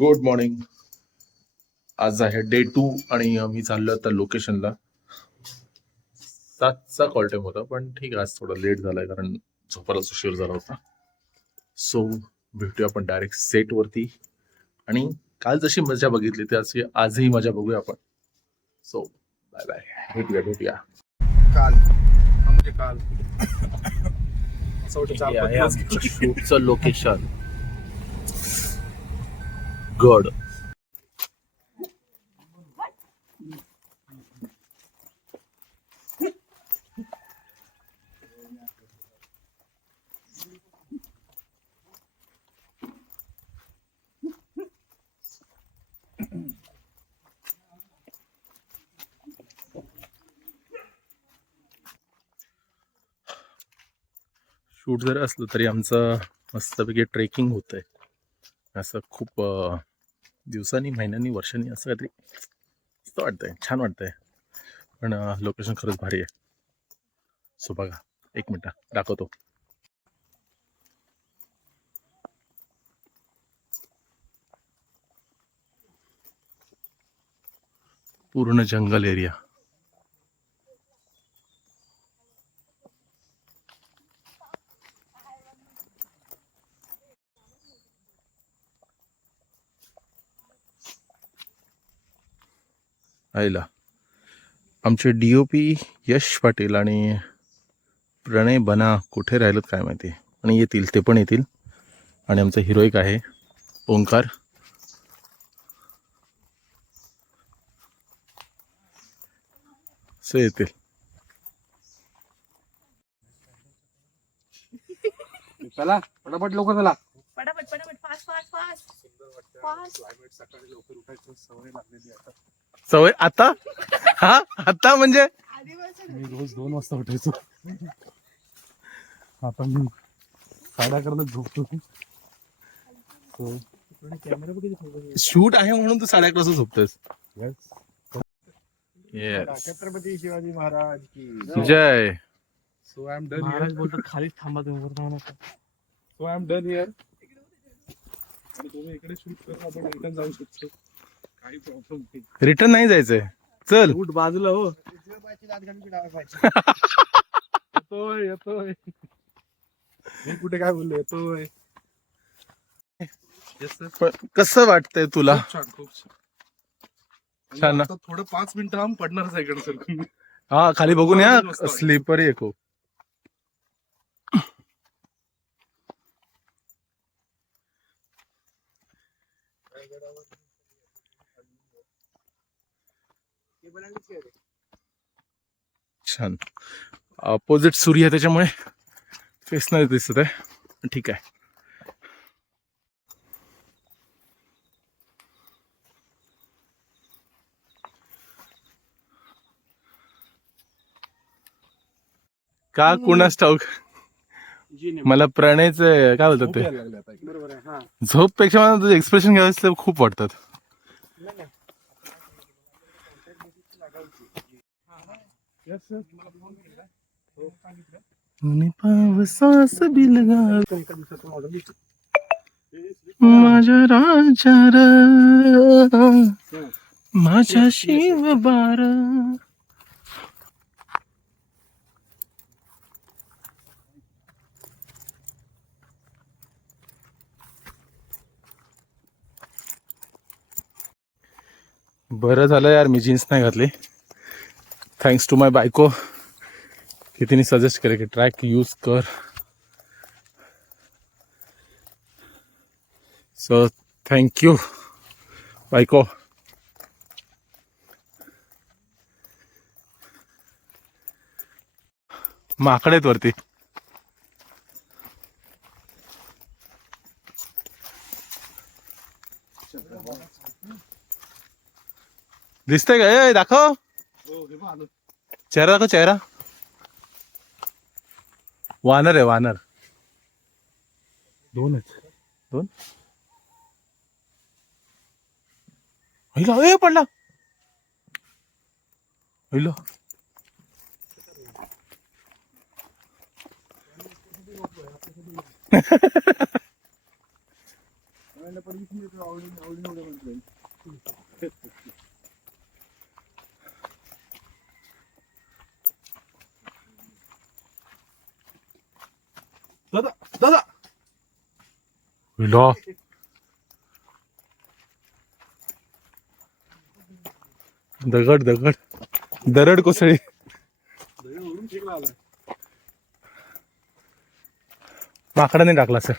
Good morning. आज आहे day 2 आणि मी चाललो आता लोकेशनला. 7चा कॉल टाइम होता, पण ठीक आहे, आज थोडा लेट झालाय कारण झोपायलाच उशीर झाला होता. सो भेटूया आपण डायरेक्ट सेट वरती आणि काल जशी मजा बघितली त्याची आजही मजा बघूया आपण. सो बाय बाय, भेटूया. काल म्हणजे काल असं वाटतं हे 4-5 आहे दिवस आमचं शूटचं लोकेशन. गड. शूट जरी असलं तरी आमचं मस्तपैकी ट्रेकिंग होतंय. असं खूप दिवसांनी, महिन्यांनी, वर्षांनी असं काहीतरी मस्त वाटतंय, छान वाटतंय. पण लोकेशन खरंच भारी आहे. सो बघा, एक मिनिट दाखवतो. पूर्ण जंगल एरिया. आईला आमचे DOP यश पाटील आणि प्रणय बना कुठे राहिलेत काय माहिती, आणि येतील, ते पण येतील. आणि आमचा हिरोईक आहे ओंकार. से येतील. चला पटापट लवकर चला. पटापट पटापट fast fast fast fast. Climate सकाळी लवकर उठायचं सवय लागलेली आता. सवय आता? हा आता म्हणजे मी रोज 2 वाजता उठायचो. आता मी 11:30 झोपतो. कॅमेरा कुठे शूट आहे म्हणून तू 11:30 झोपतोस. छत्रपती शिवाजी महाराज की जय. So I am done here. बोलतो खालीच थांबा तुम्ही. So I am done here. आणि तुम्ही इकडे शूट करा, आपण रिटर्न जाऊ शकतो, काही प्रॉब्लेम नाही. रिटर्न नाही जायचंय, चल. शूट बाजूला हो. येतोय येतोय. मी कुठे काय बोललो, येतोय. Yes, sir. पण कसं वाटतंय तुला? खूप छान खूप छान. छान ना? आता थोडं 5 मिनिटं हम पडणारच आहे इकडे सर. हा खाली बघून या, स्लीपर आहे खूप. छान. अपोजिट सूर्य आहे त्याच्यामुळे फेस नाही दिसत आहे, ठीक आहे. का कुणास ठाऊक, मला प्रणयचं काय बोलतात ते, बरोबर आहे. हा झोप पेक्षा मला तुझे एक्सप्रेशन घ्यायचे खूप वाटतात. Yes, sir. पावसास बिलगा एका दिवसातून ऑर्डर देतो. माझ्या राजा माझ्या शिव बार. बरं झालं यार मी जीन्स नाही घातली. थँक्स टू माय बायको की तिने सजेस्ट केलं की ट्रॅक यूज कर. सो थँक्यू बायको. माकड आहेत वरती. दिसतंय का? ए दाखव हो हे बघ आलो. चेहरा, दाखव चेहरा. वानर आहे वानर. 2 आहेत. 2 ए पडला. हिलो दादा दादा विलो दगड दगड दरड कोसळी. वरून फेकला आलाय. माकडाने टाकला सर.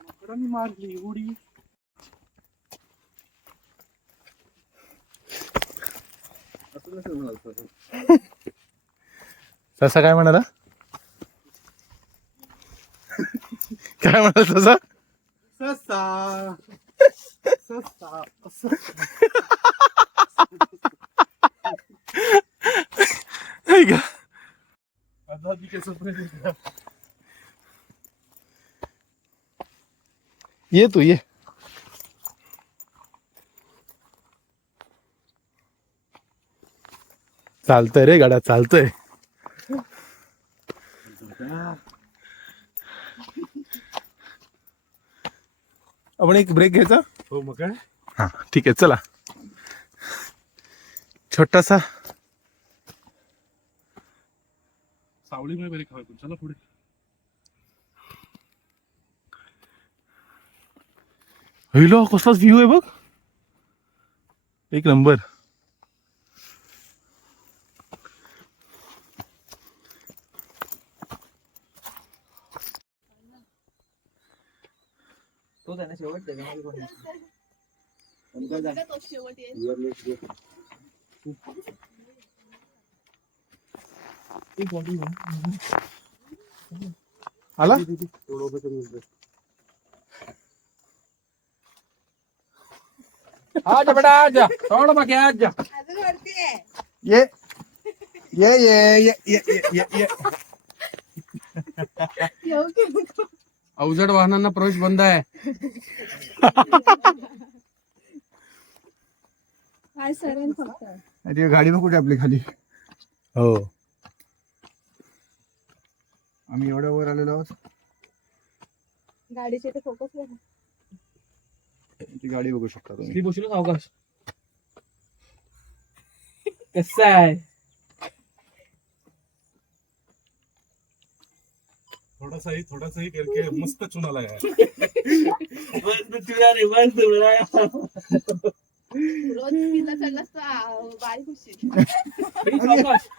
माकडांनी मारली उडी. असं कसं म्हणाल तसा काय म्हणाला? काय म्हणाल तसा? ससा ससा असं. नाही का? आता ती कसं प्रयत्न. ये तू ये. चालतंय रे गाड्या, चालतंय. आपण एक ब्रेक घ्यायचा. हो मग काय हा ठीक आहे चला. छोटासा सावली मध्ये बरे खावा. चला पुढे. हिलो कसलाच व्ह्यू आहे बघ. एक नंबर. तो त्याने शेवट त्याच्यामध्ये पण बघा तो शेवट येईल. आला. आजा बेटा आजा थोड़ा बाकी आजा. अजून वरती आहे. ये ये ये ये ये ये ये. येऊ की नको? अवजड वाहनांना प्रवेश बंद आहे. काय सरण फक्त. गाडी मग कुठे आपली खाली. हो आम्ही एवढ्या वर आलेलो आहोत. गाडीचे ते फोकस बघा. ती गाडी बघू शकता तुम्ही. ती बसलो सावकाश. कसं आहे. थोडासा ही करके मस्त चुना लगा. रोज तिला चढलास तर बारीक होशील.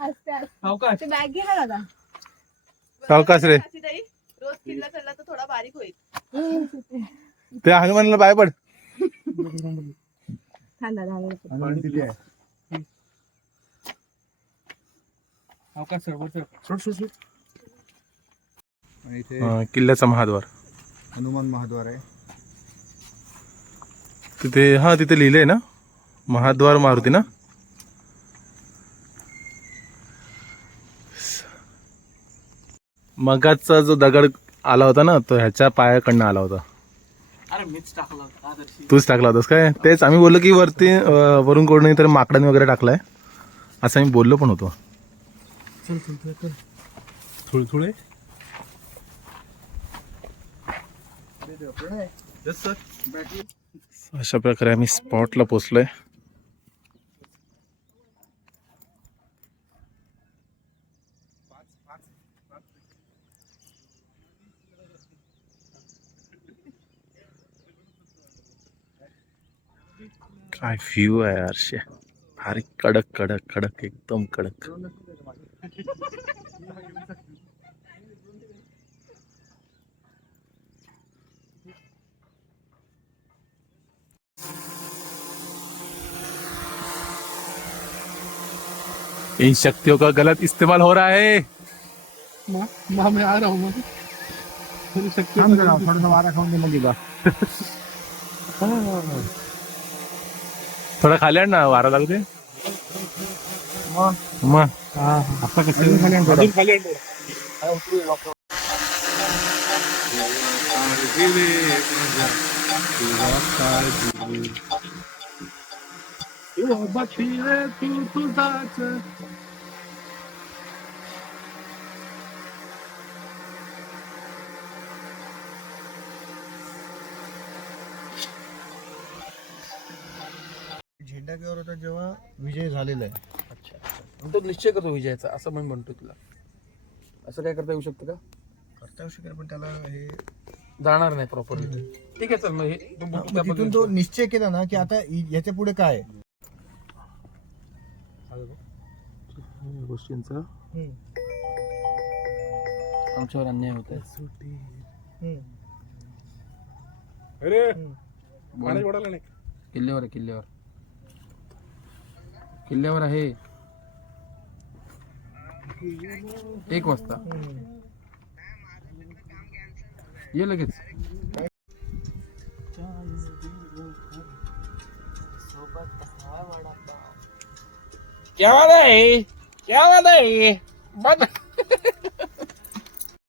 असते सावकाश. ते बॅग घे ना दादा. सावकाश रे. अशी ताई, रोज किल्ला चढला तर थोडा बारीक होईल. ते हनुमानला पाय पड. थांबा दादा. आणि तिथे आहे. सावकाश सोड सोड सोड. आणि इथे किल्ल्याचा महाद्वार हनुमान महाद्वार आहे. तिथे. हा तिथे लिहिलंय ना महाद्वार मारुती ना. मगाचा जो दगड आला होता ना तो ह्याच्या पायाकडनं आला होता. अरे मीच टाकलं आदर्शी. तूच टाकला होतास काय? तेच आम्ही बोललो की वरती वरून कोण नाही तर माकडाने वगैरे टाकलाय असं आम्ही बोललो पण होतो. चल चल चल. थोडे थोडे. Yes sir. अशा प्रकारे आम्ही स्पॉटला पोचलोय. काय व्ह्यू आहे यार. भारी कडक कडक कडक एकदम कडक. इन शक्तियों का गलत इस्तेमाल हो रहा है. माँ मैं आ रहा हूँ. थोडासा वारा खाऊन दे मग तिला. थोडा खाली आण ना वारा लागू दे. मग आता कसं खाली आण थोडं. खाली झेंडा केवर होता जेव्हा विजय झालेला आहे. तो निश्चय करतो विजयाचा असं मी म्हणतो तुला. असं काय करता येऊ शकतं का? करता येऊ शकेल पण त्याला हे जाणार नाही प्रॉपरली. ठीक आहे चल मग हे तू मग त्या तिथून पद्धतीने तो निश्चय केला ना की आता याच्या पुढे काय आहे. गोष्टींचा आमच्यावर अन्याय होत आहे. अरे पाणी पडायला नाही. किल्ल्यावर आहे किल्ल्यावर आहे 1 वाजता ये लगेच.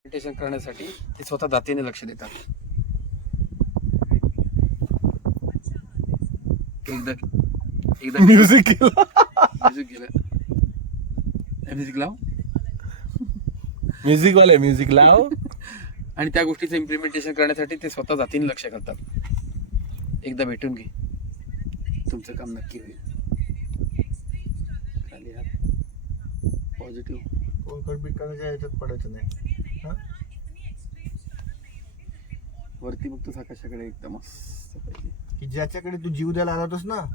मेडिटेशन करण्यासाठी ते स्वतः जातीने लक्ष देतात. एकदा म्युझिक केलं. म्युझिक लाव म्युझिक लाव. आणि त्या गोष्टीचं इम्प्लिमेंटेशन करण्यासाठी ते स्वतः जातीने लक्ष करतात. एकदा भेटून घे, तुमचं काम नक्की होईल. खाली हात, पॉझिटिव्ह. कोण खडबीट करायच्या याच्यात पडायचं नाही. हा? वरती बघतोस आकाशाकडे एकदम मस्त पैकी. की ज्याच्याकडे तू जीव द्यायला आला होतास ना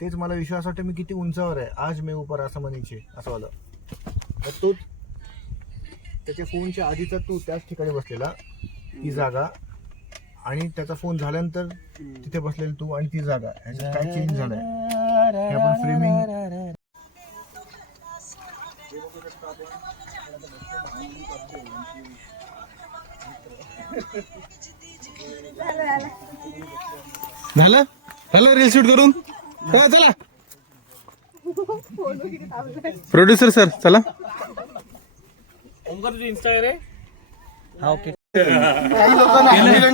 तेच मला विश्वास वाटतं मी किती उंचावर आहे. आज मी उपर असं म्हणायचे असं वाला. तर तोच त्याच्या फोनच्या आधीचा तू त्याच ठिकाणी बसलेला, ती जागा, आणि त्याचा फोन झाल्यानंतर तिथे बसलेला तू आणि ती जागा, ह्याच्यात काय चेंज झालंय हे आपण फ्रेमिंग. झालं रील शूट करून. चला प्रोड्युसर सर चला.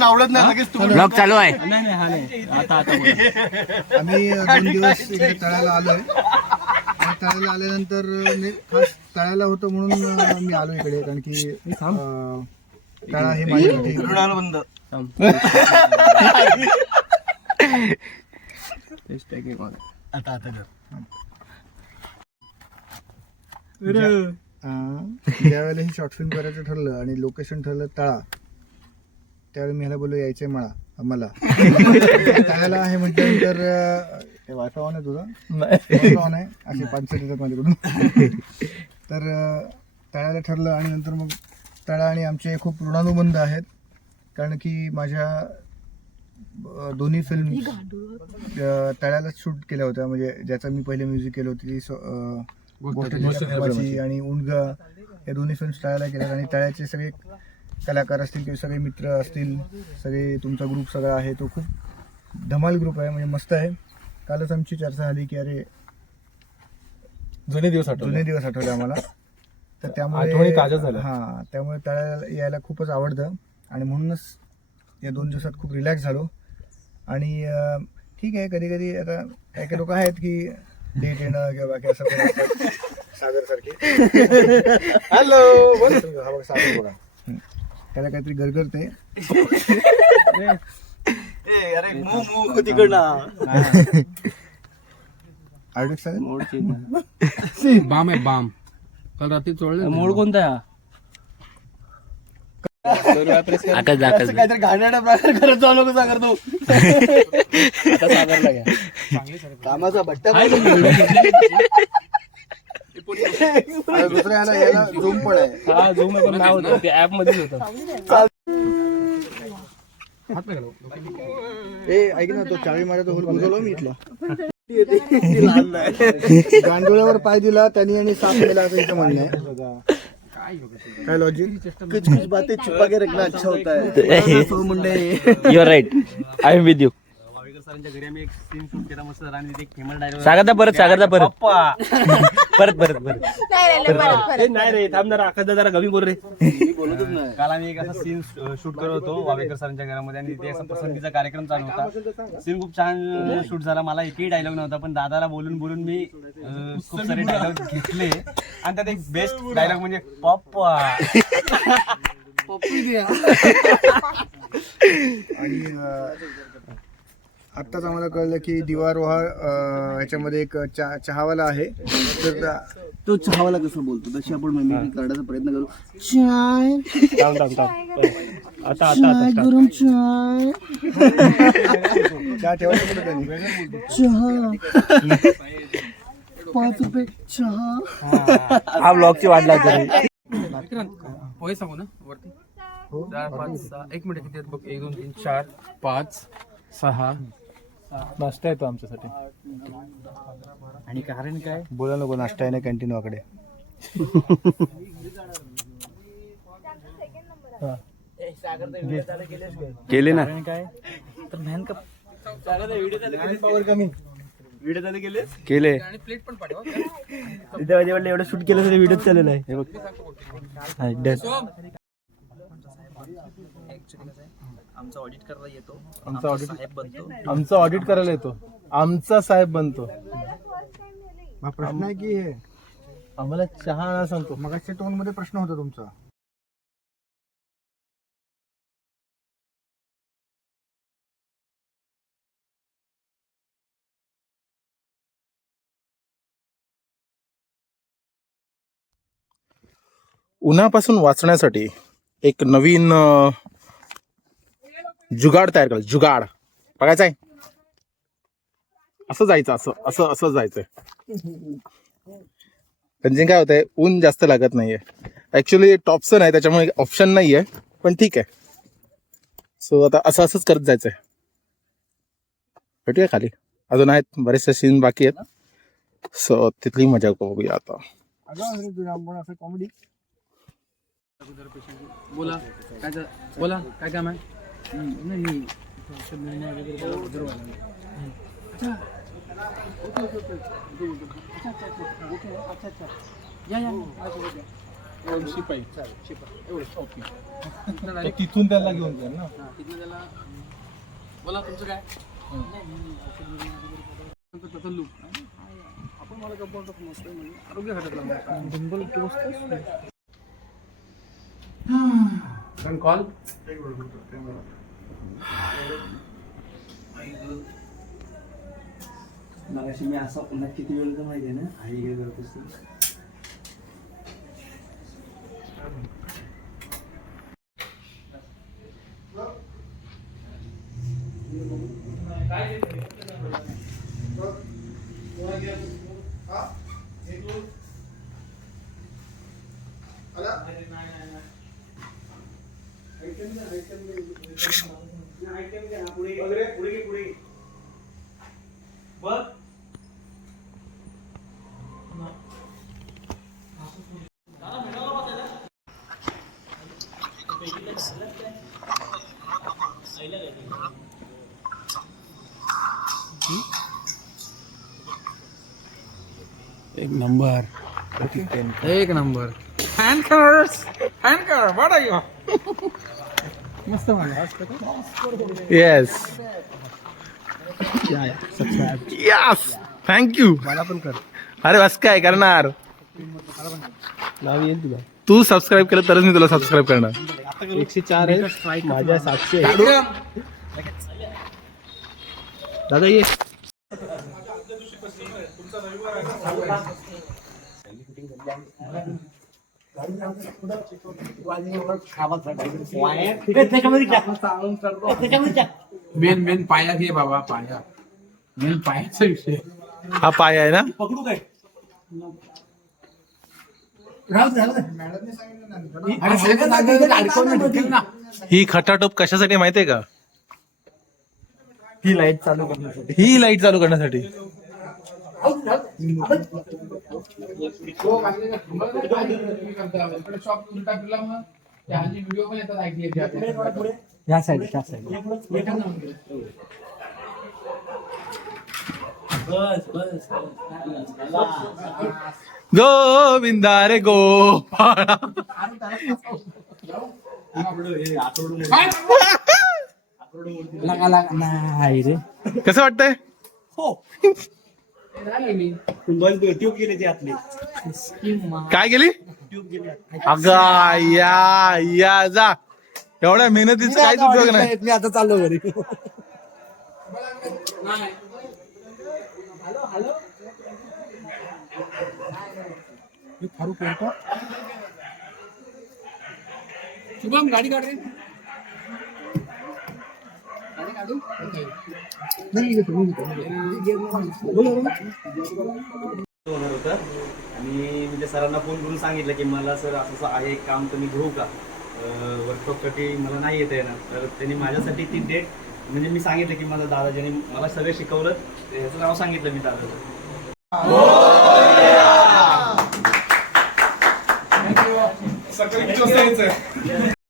आवडत नाही. ब्लॉग चालू आहे. आम्ही 2 दिवस इकडे तळ्याला आलोय आणि तळ्याला आल्यानंतर मी खास तळ्याला होतो म्हणून मी आलो इकडे, कारण की तळा हे माझ्यासाठी ज्यावेळेला हे शॉर्ट फिल्म करायचं ठरलं आणि लोकेशन ठरलं तळा, त्यावेळी मी ह्याला बोललो यायचंय मला तळ्याला आहे म्हटल्यानंतर वायफाय ऑन आहे तुझा? वायफाय ऑन आहे. असे 5 येतात माझ्याकडून. तर तळ्याला ठरलं आणि नंतर मग तळा आणि आमचे खूप ऋणानुबंध आहेत, कारण की माझ्या दोन्ही फिल्म तळ्यालाच शूट केल्या होत्या. म्हणजे ज्याचं मी पहिले म्युझिक केलं होतं ती गोष्ट आणि उंडगा, या दोन्ही फिल्म्स तळ्याला केल्यात. आणि तळ्याचे सगळे कलाकार असतील किंवा सगळे मित्र असतील, सगळे तुमचा ग्रुप सगळा आहे तो खूप धमाल ग्रुप आहे, म्हणजे मस्त आहे. कालच आमची चर्चा झाली की अरे जुने दिवस आठवले आम्हाला. तर आठवणी त्यामुळे ताज्या झाल्या. हां, त्यामुळे तळ्याला यायला खूपच आवडतं आणि म्हणूनच या 2 दिवसात खूप रिलॅक्स झालो. आणि ठीक आहे, कधी कधी आता काही काही लोक आहेत की डेट येणं किंवा बाकी असं पण असतात. सागर सारखे हॅलो हा बघा सागर बघा, त्याला काहीतरी गरगरते. बाम आहे बाम. काल रात्री चोळले. मोड कोणता आहे? काहीतरी घाणेरडा प्रकार करत जाऊ नको सागर तू. कामाचा बट्टा दुसऱ्या याला झूम पण आहे. हा झूम पण नाव होतं ते ऍप मध्येच होतं. ऐक ना, तो चावी माझ्या तो गुजवलो मी इथला. गांडोळ्यावर पाय दिला त्यांनी आणि साप केला असं इथं म्हणणं आहे. काय लॉजिक? कुछ कुछ बातें छुपा के रखना अच्छा होता है. You are right, I am with you. सागरदा परत नाही रे, थांब जरा, आकाश जरा कमी बोल रे. काल आम्ही एक असा सीन शूट करत होतो वावेकर सरांच्या घरामध्ये आणि ते असा पसंतीचा कार्यक्रम चालू होता. सीन खूप छान शूट झाला. मला एकही डायलॉग नव्हता, पण दादाला बोलून बोलून मी खूप सारे डायलॉग घेतले आणि त्यात एक बेस्ट डायलॉग म्हणजे पप्पा. आणि आत्ताच आम्हाला कळलं की दिवारोहा ह्याच्यामध्ये एक चहावाला आहे. तर तो चहावाला कसं बोलतो तशी आपण मिमिक्री करण्याचा प्रयत्न करू. चाय चाय गरम चाय चहा ठेवायचं कुठं त्यांनी? चहा 5 रुपये चहा. हा ब्लॉगची वाट लावतो. पोहे सांगू ना वरती 4 5 6 1 मिनिट किती आहेत बघ 1 2 3 4 5 6 नाश्ता येतो आमच्यासाठी. आणि कारण काय बोला नको नाश्ता आहे ना कॅन्टीन वाकडे. केले ना काय तर मॅन का पॉवर कमी. व्हिडिओ झाले गेले केले. आणि प्लेट पण पाठवा तिथे माझ्या वाटलं एवढं शूट केलं तरी व्हिडिओ चाललेला आहे. हे बघ आमचा ऑडिट करायला येतो. आमचा ऑडिट साहेब बनतो. आमचा ऑडिट करायला येतो. आमचा साहेब बनतो. हा प्रश्न आहे की हे आम्हाला चहा आणा सांगतो. मगाच्या टोन मध्ये प्रश्न होता तुमचा. उन्हापासून वाचण्यासाठी एक नवीन जुगाड तयार करा. जुगाड बघायचा आहे. असं जायचं, असं असं असं जायचंय. म्हणजे काय होतंय, ऊन जास्त लागत नाहीये. ऍक्च्युली टॉपसन आहे त्याच्यामुळे ऑप्शन नाहीये, पण ठीक आहे. सो आता असं असंच करत जायचंय. भेटूया खाली, अजून आहेत बरेचसे सीन बाकी आहेत. सो तिथली मजा बघूया आता. असं कॉमेडी बोला बोला काय काम आहे. तिथून त्याला घेऊन जाईल ना. बोला तुमचं काय त्याचा लूक आपण मला कंपाऊंड मस्त म्हणजे आरोग्य घटक कॉल मगाशी मी असा पुन्हा किती वेळ तर माहिती आहे ना आई हे करत असतो. एक नंबर फॅन कर वाट आहे मस्त येस यस थँक्यू. मला पण कर. अरे बस काय करणार, नाव येईल तुला. तू सबस्क्राईब केलं तरच मी तुला सबस्क्राईब करणार. 104 आहे माझ्या 700 आहे. दादा ये. मेन पाया घे बाबा, पाया मेन पायाचा विषय. हा पाय आहे ना. पकडू काय ही खटाटोप कशासाठी माहितीये का. ही लाईट चालू करण्यासाठी. ही लाईट चालू करण्यासाठी. या साईड या साईड. गोविंदा रे गोपाळा. नाही रे. कसं वाटतंय. ट्यूब गेले ते आतले. काय गेली. अगं या जा, एवढ्या मेहनतीचा काहीच उपयोग नाही. मी आता चाललो घरी. थारू पेरतो. शुभम गाडी काढ रे. होणार होतं आणि म्हणजे सरांना फोन करून सांगितलं की मला सर असं असं आहे काम तुम्ही घेऊ का वर्कशॉपसाठी मला नाही येता येणार. तर त्यांनी माझ्यासाठी ती डेट म्हणजे मी सांगितलं की माझा दादा ज्यांनी मला सगळं शिकवलं ह्याचं नाव सांगितलं मी दादाचं. सकाळी किती वाजता यायचंय?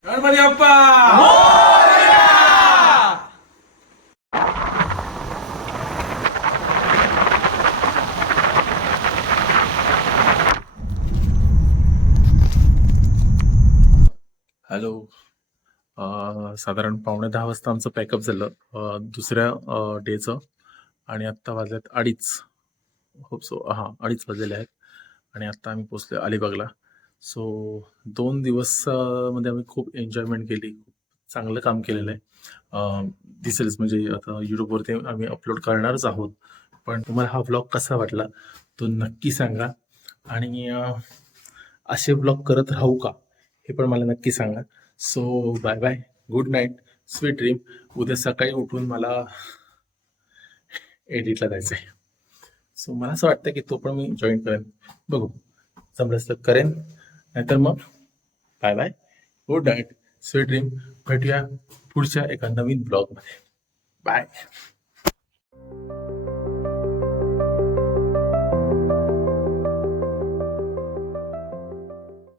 गणपती बाप्पा. हॅलो. साधारण 9:45 वाजता आमचं पॅकअप झालं दुसऱ्या डेचं, आणि आत्ता वाजल्यात 2:30. होप सो 2:30 वाजलेले आहेत आणि आत्ता आम्ही पोचलो अलिबागला. सो 2 दिवस मध्ये आम्ही खूप एन्जॉयमेंट केली, चांगलं काम केलेलं आहे. दिसेलच म्हणजे आता यूट्यूबवरती आम्ही अपलोड करणारच आहोत. पण तुम्हाला हा व्लॉग कसा वाटला तो नक्की सांगा, आणि असे व्लॉग करत राहू का हे पण मला नक्की सांगा. So bye bye, good night, sweet dream. उद्या सकाळी उठून मला एडिटला जायचं आहे. सो मला असं वाटतं की तो पण मी जॉईन करेन, बघू जमलंच तर करेन, नाहीतर मग bye bye, good night, sweet dream. भेटूया पुढच्या एका नवीन ब्लॉगमध्ये. बाय.